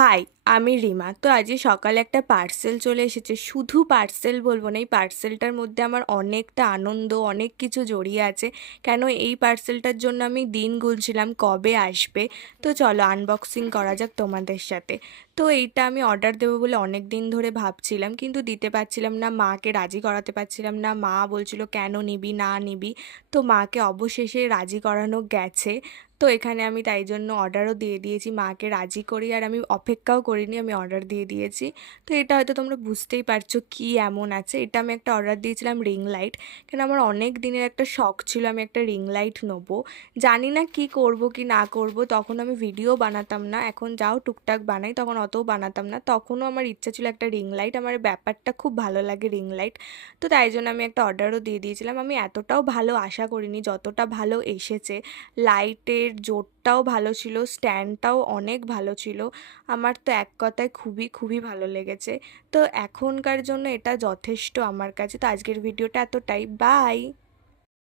High, আমি রিমা। তো আজকে সকালে একটা পার্সেল চলে এসেছে। শুধু পার্সেল বলবো না, এই পার্সেলটার মধ্যে আমার অনেকটা আনন্দ, অনেক কিছু জড়িয়ে আছে। কেন এই পার্সেলটার জন্য আমি দিন গুনছিলাম কবে আসবে। তো চলো আনবক্সিং করা যাক তোমাদের সাথে। তো এইটা আমি অর্ডার দেবো বলে অনেক দিন ধরে ভাবছিলাম, কিন্তু দিতে পারছিলাম না, মাকে রাজি করাতে পারছিলাম না। মা বলছিল কেন নিবি না নিবি। তো মাকে অবশেষে রাজি করানো গেছে। তো এখানে আমি তাই জন্য অর্ডারও দিয়ে দিয়েছি, মাকে রাজি করি আর আমি অপেক্ষাও করিনি, আমি অর্ডার দিয়ে দিয়েছি। তো এটা হয়তো তোমরা বুঝতেই পারছো কি এমন আছে। এটা আমি একটা অর্ডার দিয়েছিলাম রিং লাইট, কেন আমার অনেক দিনের একটা শখ ছিল আমি একটা রিং লাইট নেবো। জানি না কি করব কি না করব, তখন আমি ভিডিও বানাতাম না, এখন যাও টুকটাক বানাই, তখন অতও বানাতাম না। তখনও আমার ইচ্ছা ছিল একটা রিং লাইট, আমার ব্যাপারটা খুব ভালো লাগে রিং লাইট। তো তাই জন্য আমি একটা অর্ডারও দিয়ে দিয়েছিলাম। আমি এতটাও ভালো আশা করিনি যতটা ভালো এসেছে। লাইটের জোরটাও ভালো ছিল, স্ট্যান্ডটাও অনেক ভালো ছিল। আমার তো এক কথায় খুবই খুবই ভালো লেগেছে। তো এখনকার জন্য এটা যথেষ্ট আমার কাছে। তো আজকের ভিডিওটা এতটাই, বাই।